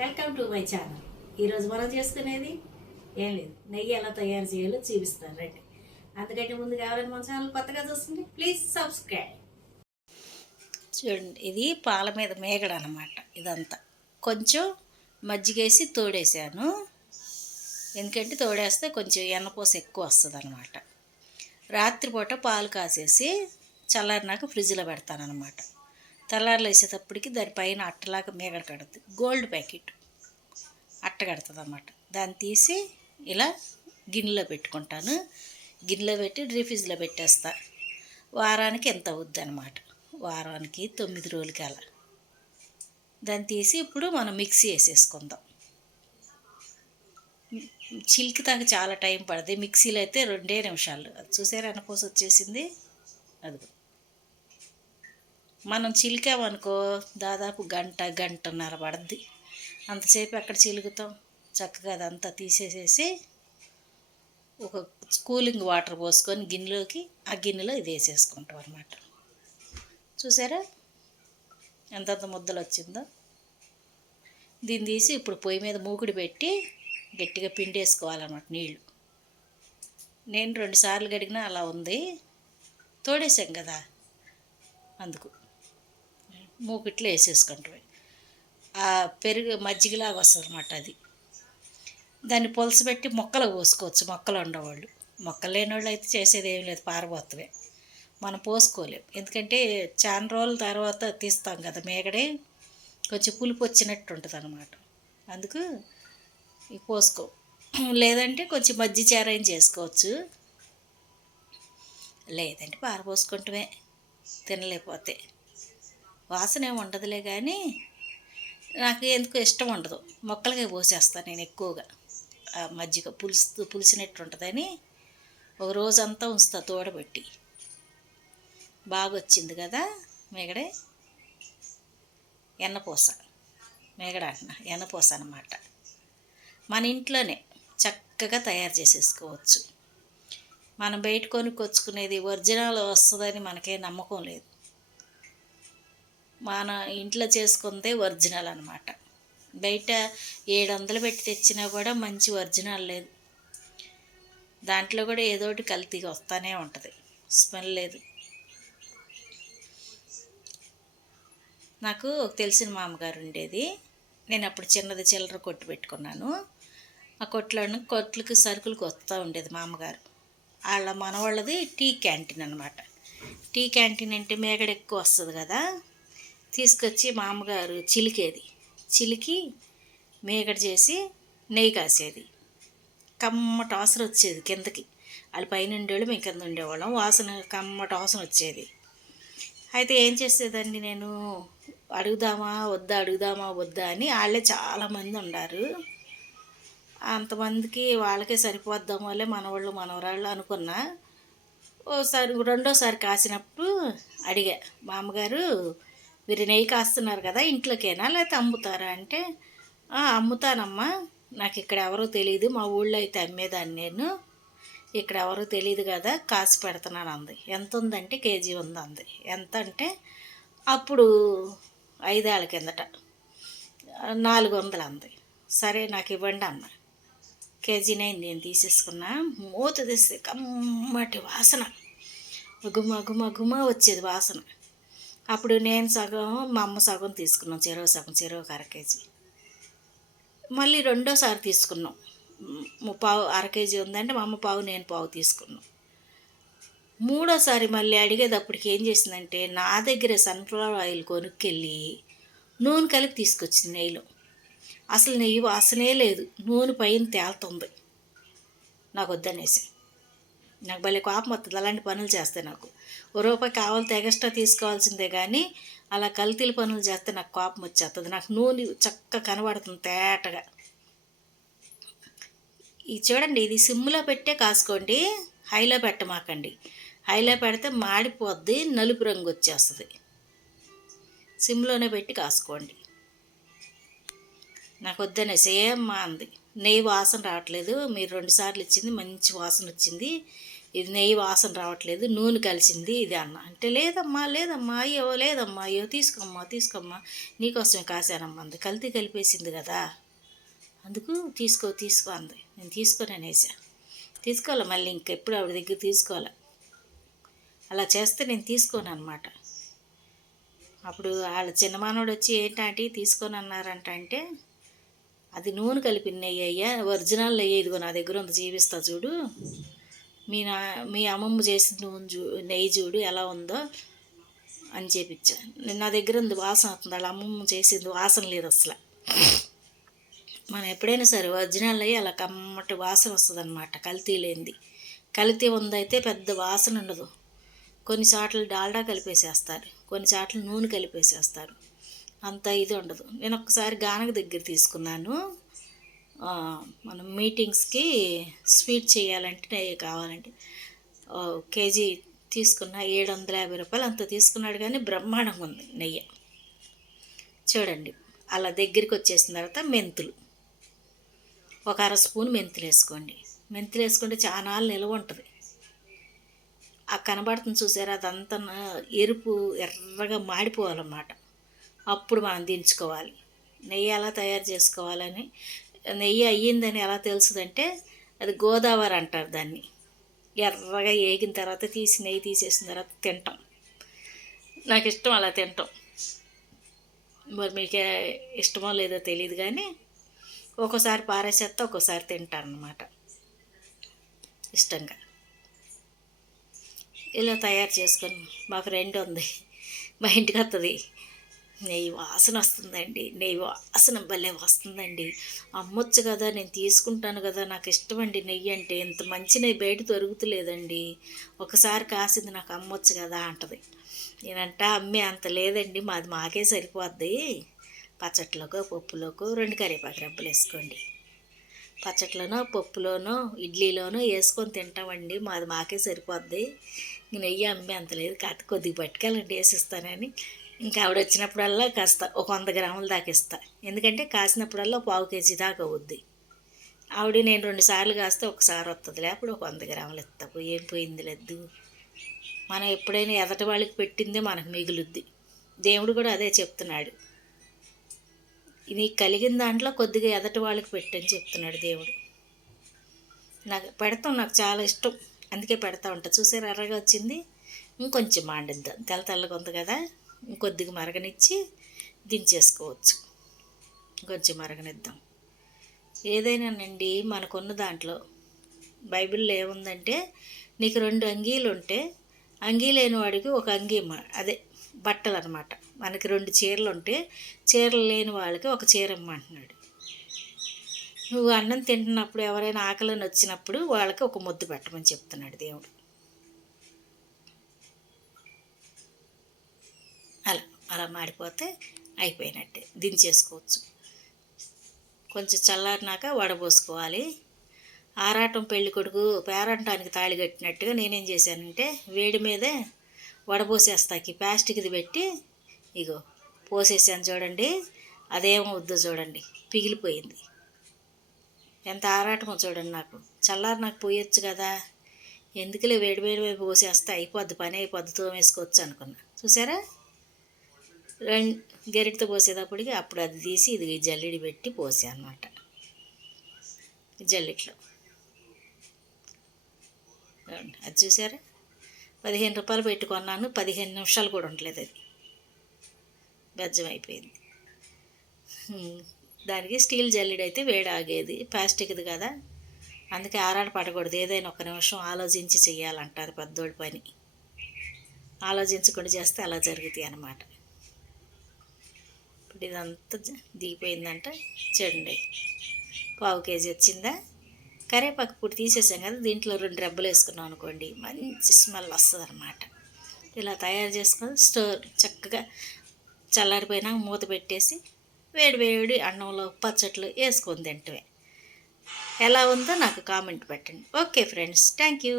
Welcome to my channel. ఈరోజు మనం చేసుకునేది ఏం లేదు, నెయ్యి ఎలా తయారు చేయాలో చూపిస్తాను రండి. అందుకంటే ముందుగా ఎవరైనా మన ఛానల్ కొత్తగా చూస్తుంది ప్లీజ్ సబ్స్క్రైబ్. చూడండి, ఇది పాల మీద మేగడ అనమాట. ఇదంతా కొంచెం మజ్జిగేసి తోడేసాను, ఎందుకంటే తోడేస్తే కొంచెం ఎన్నపూస ఎక్కువ వస్తుంది అనమాట. రాత్రిపూట పాలు కాసేసి చల్లారినాక ఫ్రిడ్జ్లో పెడతాను అనమాట. తెల్లారులు వేసేటప్పటికి దానిపైన అట్టలాగా మేగడ కడుతుంది, గోల్డ్ ప్యాకెట్ అట్ట కడుతుంది అన్నమాట. దాన్ని తీసి ఇలా గిన్నెలో పెట్టుకుంటాను. గిన్నెలో పెట్టి డ్రీఫ్రిడ్జ్లో పెట్టేస్తా. వారానికి ఎంత అవుద్ది అనమాట, వారానికి 9 రోజులకి అలా. దాన్ని తీసి ఇప్పుడు మనం మిక్సీ వేసేసుకుందాం. చిలికి తాకి చాలా టైం పడుతుంది, మిక్సీలో అయితే 2 నిమిషాలు. అది చూసారా ఎన్నపూస వచ్చేసింది. అది మనం చిలికామనుకో దాదాపు గంటన్నర పడుద్ది. అంతసేపు ఎక్కడ చిలుకుతాం. చక్కగా అదంతా తీసేసేసి ఒక కూలింగ్ వాటర్ పోసుకొని గిన్నెలోకి, ఆ గిన్నెలో ఇది వేసేసుకుంటాం అనమాట. చూసారా ఎంతంత ముద్దలు వచ్చిందో. దీన్ని తీసి ఇప్పుడు పొయ్యి మీద మూకుడు పెట్టి గట్టిగా పిండేసుకోవాలన్నమాట. నీళ్ళు నేను 2 సార్లు కడిగినా అలా ఉంది, తోడేసాం కదా అందుకు. మూకిట్లో వేసేసుకుంటాం. ఆ పెరుగు మజ్జిగలాగా వస్తుంది అనమాట. అది దాన్ని పులస పెట్టి మొక్కలు పోసుకోవచ్చు. మొక్కలు ఉండేవాళ్ళు, మొక్కలు లేని వాళ్ళు అయితే చేసేది ఏం లేదు, పారబోతవే. మనం పోసుకోలేం, ఎందుకంటే చాలా రోజుల తర్వాత తీస్తాం కదా మేగడే, కొంచెం పులుపు వచ్చినట్టు ఉంటుంది అనమాట. అందుకు ఇవి పోసుకో. లేదంటే కొంచెం మజ్జి చారైన చేసుకోవచ్చు, లేదంటే పారపోసుకుంటమే తినలేకపోతే. వాసన ఏమి ఉండదులే, కానీ నాకు ఎందుకు ఇష్టం ఉండదు. మొక్కలకే పోసేస్తాను నేను ఎక్కువగా. మజ్జిగ పులిసినట్టు ఉంటుందని ఒక రోజంతా ఉంచుతా తోడబెట్టి. బాగా వచ్చింది కదా మేగడే. ఎన్నపూస మేగడ అంటున్నా, ఎన్నపూస అన్నమాట. మన ఇంట్లోనే చక్కగా తయారు చేసేసుకోవచ్చు. మనం బయట కొనుక్కొచ్చుకునేది ఒరిజినల్ వస్తుందని మనకే నమ్మకం లేదు. మన ఇంట్లో చేసుకుందే ఒరిజినల్ అనమాట. బయట 700 పెట్టి తెచ్చినా కూడా మంచి ఒరిజినల్ లేదు. దాంట్లో కూడా ఏదోటి కల్తీగా వస్తూనే ఉంటుంది, స్మెల్ లేదు. నాకు తెలిసిన మామగారు ఉండేది, నేను అప్పుడు చిన్నది చిల్లర కొట్టు పెట్టుకున్నాను. ఆ కొట్లకి సరుకులకు వస్తూ ఉండేది మామగారు. వాళ్ళ మనవాళ్ళది టీ క్యాంటీన్ అనమాట. టీ క్యాంటీన్ అంటే మేగడ ఎక్కువ వస్తుంది కదా, తీసుకొచ్చి మామగారు చిలికేది. చిలికి మేగడ చేసి నెయ్యి కాసేది. కమ్మట వాసన వచ్చేది కిందకి. వాళ్ళు పైన ఉండేవాళ్ళు, మేము కింద ఉండేవాళ్ళం. వాసన కమ్మట వాసన వచ్చేది. అయితే ఏం చేసేదండి నేను, అడుగుదామా వద్దా అని. వాళ్ళే చాలామంది ఉన్నారు, అంతమందికి వాళ్ళకే సరిపోద్దాం వల్లే మనవాళ్ళు మనవరాళ్ళు అనుకున్నా. ఓసారి రెండోసారి కాసినప్పుడు అడిగా, మామగారు మీరు నెయ్యి కాస్తున్నారు కదా, ఇంట్లోకేనా లేకపోతే అమ్ముతారా అంటే, అమ్ముతానమ్మా, నాకు ఇక్కడ ఎవరో తెలియదు, మా ఊళ్ళో అయితే అమ్మేదాన్ని నేను, ఇక్కడ ఎవరో తెలియదు కదా కాసి పెడుతున్నాను అంది. ఎంత ఉందంటే కేజీ ఉంది అంది. ఎంత అంటే అప్పుడు 5 ఏళ్ళ కిందట 400 అంది. సరే నాకు ఇవ్వండి అన్న. కేజీనైంది, నేను తీసేసుకున్నా. మూత తీస్తే కమ్మటి వాసన, గుమ వచ్చేది వాసన. అప్పుడు నేను సగం, మా అమ్మ సగం తీసుకున్నాం, చెరో 1/2 కేజీ. మళ్ళీ రెండోసారి తీసుకున్నాం, పావు 1/2 కేజీ ఉందంటే మా అమ్మ పావు, నేను పావు తీసుకున్నాం. మూడోసారి మళ్ళీ అడిగేటప్పటికి ఏం చేసిందంటే, నా దగ్గర సన్ఫ్లవర్ ఆయిల్ కొనుక్కెళ్ళి నూనె కలిపి తీసుకొచ్చింది నెయ్యిలో. అసలు నెయ్యి వాసనే లేదు, నూనె పైన తేలుతుంది. నాకు వద్దనేసి, నాకు భలే కోపం వస్తుంది అలాంటి పనులు చేస్తే. నాకు రూపాయి కావాలి ఎగస్ట్రా తీసుకోవాల్సిందే, కానీ అలా కల్తీల పనులు చేస్తే నాకు కోపం వచ్చేస్తుంది. నాకు నూనె చక్కగా కనబడుతుంది తేటగా. ఇది చూడండి, ఇది సిమ్లో పెట్టే కాసుకోండి, హైలో పెట్టమాకండి. హైలో పెడితే మాడిపోద్ది, నలుపు రంగు వచ్చేస్తుంది. సిమ్లోనే పెట్టి కాసుకోండి. నాకు వద్దనేసి ఏమ్మా అంది, నెయ్యి వాసన రావట్లేదు, మీరు 2 సార్లు ఇచ్చింది మంచి వాసన వచ్చింది, ఇది నెయ్యి వాసన రావట్లేదు, నూనె కలిసింది ఇది అన్న. అంటే లేదమ్మా లేదమ్మా అయ్యో లేదమ్మా అయ్యో తీసుకోమ్మా తీసుకోమ్మా నీకోసమే కాసానమ్మా అంది. కల్తీ కలిపేసింది కదా, అందుకు తీసుకో తీసుకో అంది. నేను తీసుకొని అనేసా. తీసుకోవాలి మళ్ళీ ఇంకెప్పుడు ఆవిడ దగ్గర తీసుకోవాలి. అలా చేస్తే నేను తీసుకోను అనమాట. అప్పుడు వాళ్ళ చిన్న మనోడు వచ్చి ఏంటంటే తీసుకొని అన్నారంట. అంటే అది నూనె కలిపిన నెయ్యి అయ్యా, ఒరిజినల్ నెయ్యి ఇదిగో నా దగ్గర ఉంది చూపిస్తా చూడు, మీ అమ్మమ్మ చేసిన నూనె నెయ్యి చూడు ఎలా ఉందో అని చేపించా. నా దగ్గర ఉంది వాసన అవుతుంది, వాళ్ళ అమ్మమ్మ చేసింది వాసన లేదు అసలు. మనం ఎప్పుడైనా సరే ఒరిజినల్ నెయ్యి అలా కమ్మటి వాసన వస్తుంది అనమాట, కల్తీ లేనిది. కల్తీ ఉందైతే పెద్ద వాసన ఉండదు. కొన్ని చోట్ల డాల్డా కలిపేసేస్తారు, కొన్ని చోట్ల నూనె కలిపేసేస్తారు, అంత ఇది ఉండదు. నేను ఒక్కసారి గానగ దగ్గర తీసుకున్నాను. మనం మీటింగ్స్కి స్వీట్ చేయాలంటే నెయ్యి కావాలంటే కేజీ తీసుకున్న 750 రూపాయలు అంత తీసుకున్నాడు. కానీ బ్రహ్మాండంగా ఉంది నెయ్యి. చూడండి అలా దగ్గరికి వచ్చేసిన తర్వాత మెంతులు ఒక 1/2 స్పూన్ మెంతులు వేసుకోండి. మెంతులు వేసుకుంటే చాలా నిల్వ ఉంటుంది. ఆ కనబడుతుంది చూసారా, అదంతా ఎరుపు ఎర్రగా మాడిపోవాలన్నమాట. అప్పుడు మనం దించుకోవాలి. నెయ్యి ఎలా తయారు చేసుకోవాలని, నెయ్యి అయ్యిందని ఎలా తెలుస్తుందంటే అది గోదావరి అంటారు దాన్ని. ఎర్రగా ఏగిన తర్వాత నెయ్యి తీసేసిన తర్వాత తింటాం. నాకు ఇష్టం అలా తింటాం. మరి మీకు ఇష్టమో లేదో తెలియదు, కానీ ఒక్కోసారి పారేసేస్తా, ఒక్కోసారి తింటారనమాట ఇష్టంగా. ఇలా తయారు చేసుకొని మా ఫ్రెండ్ ఉంది, మా ఇంటికి వస్తుంది. నెయ్యి వాసన వస్తుందండి, నెయ్యి వాసన భలే వస్తుందండి, అమ్మొచ్చు కదా నేను తీసుకుంటాను కదా, నాకు ఇష్టమండి నెయ్యి అంటే, ఇంత మంచి నెయ్యి బయట దొరుకుతలేదండి, ఒకసారి కాసింది నాకు అమ్మొచ్చు కదా అంటది. నేనంట అమ్మే అంత లేదండి, మాది మాకే సరిపోద్ది, పచ్చట్లోకో పప్పులోకో 2 కరివేపాకు రెబ్బలు వేసుకోండి, పచ్చట్లోనో పప్పులోనో ఇడ్లీలోనో వేసుకొని తింటామండి, మాది మాకే సరిపోద్ది, నెయ్యి అమ్మే అంత లేదు, కాకపోతే కొద్దిగా పట్టుకెళ్ళండి వేసిస్తానని. ఇంకా ఆవిడ వచ్చినప్పుడల్లా కాస్త ఒక 100 గ్రాముల దాకా ఇస్తా, ఎందుకంటే కాసినప్పుడల్లా 1/4 కేజీ దాకా అవుద్ది. ఆవిడ నేను 2 సార్లు కాస్తే ఒకసారి వస్తుంది, లేకపోతే ఒక 100 గ్రాములు ఇస్తా. ఏం పోయింది లేదు. మనం ఎప్పుడైనా ఎదటి వాళ్ళకి పెట్టిందే మనకు మిగులుద్ది. దేవుడు కూడా అదే చెప్తున్నాడు, నీకు కలిగిన దాంట్లో కొద్దిగా ఎదటి వాళ్ళకి పెట్టని చెప్తున్నాడు దేవుడు. నాకు పెడతాం, నాకు చాలా ఇష్టం, అందుకే పెడతా ఉంటా. చూసారు ఎర్రగా వచ్చింది, ఇంకొంచెం మాండిద్దాం, తెల్లగా ఉంది కదా, ఇంకొద్దిగా మరగనిచ్చి దించేసుకోవచ్చు. కొంచెం మరగనిద్దాం. ఏదైనానండి మనకున్న దాంట్లో బైబిల్లో ఏముందంటే, నీకు 2 అంగీలు ఉంటే అంగీ లేని వాడికి ఒక అంగీ అదే బట్టలు అనమాట. మనకి 2 చీరలు ఉంటే చీరలు లేని వాళ్ళకి ఒక చీర ఇమ్మంటున్నాడు. నువ్వు అన్నం తింటున్నప్పుడు ఎవరైనా ఆకలిని వచ్చినప్పుడు వాళ్ళకి ఒక ముద్ద పెట్టమని చెప్తున్నాడు దేవుడు. అలా అలా మాడిపోతే అయిపోయినట్టే, దించేసుకోవచ్చు. కొంచెం చల్లారినాక వడబోసుకోవాలి. ఆరాటం పెళ్లి కొడుకు పేరంటానికి తాళి కట్టినట్టుగా నేనేం చేశానంటే, వేడి మీదే వడబోసేస్తాకి ప్లాస్టిక్ది పెట్టి ఇగో పోసేసాను చూడండి. అదేమవుద్దో చూడండి, పిగిలిపోయింది. ఎంత ఆరాటమో చూడండి. నాకు చల్లారి నాకు పోయొచ్చు కదా, ఎందుకులే వేడి వేడి పోసేస్తే అయిపోద్ది, పని అయిపోద్ది, తోమేసుకోవచ్చు అనుకున్నా. చూసారా, 2 గరిటతో పోసేటప్పటికి అప్పుడు అది తీసి ఇది జల్లెడి పెట్టి పోసా అనమాట. జల్లెట్లో అది చూసారా, 15 రూపాయలు పెట్టుకున్నాను, 15 నిమిషాలు కూడా ఉండలేదు, అది బెజ్జం అయిపోయింది. దానికి స్టీల్ జల్లెడ అయితే వేడి ఆగేది, ప్లాస్టిక్ది కదా, అందుకే ఆరాట పడకూడదు. ఏదైనా 1 నిమిషం ఆలోచించి చెయ్యాలంటారు పెద్దోడి పని. ఆలోచించకుండా చేస్తే అలా జరుగుతాయి అన్నమాట. ఇప్పుడు ఇదంతా దిగిపోయిందంట చూడండి, 1/4 కేజీ వచ్చిందా. కరివేపాకు ఇప్పుడు తీసేసాం కదా, దీంట్లో 2 రెబ్బలు వేసుకున్నాం అనుకోండి, మంచి స్మెల్ వస్తుంది అన్నమాట. ఇలా తయారు చేసుకొని స్టోర్ చక్కగా చల్లారిపోయినా మూత పెట్టేసి వేడి వేడి అన్నంలో పచ్చట్లు వేసుకొని తింటమే. ఎలా ఉందో నాకు కామెంట్ పెట్టండి. Okay friends, thank you.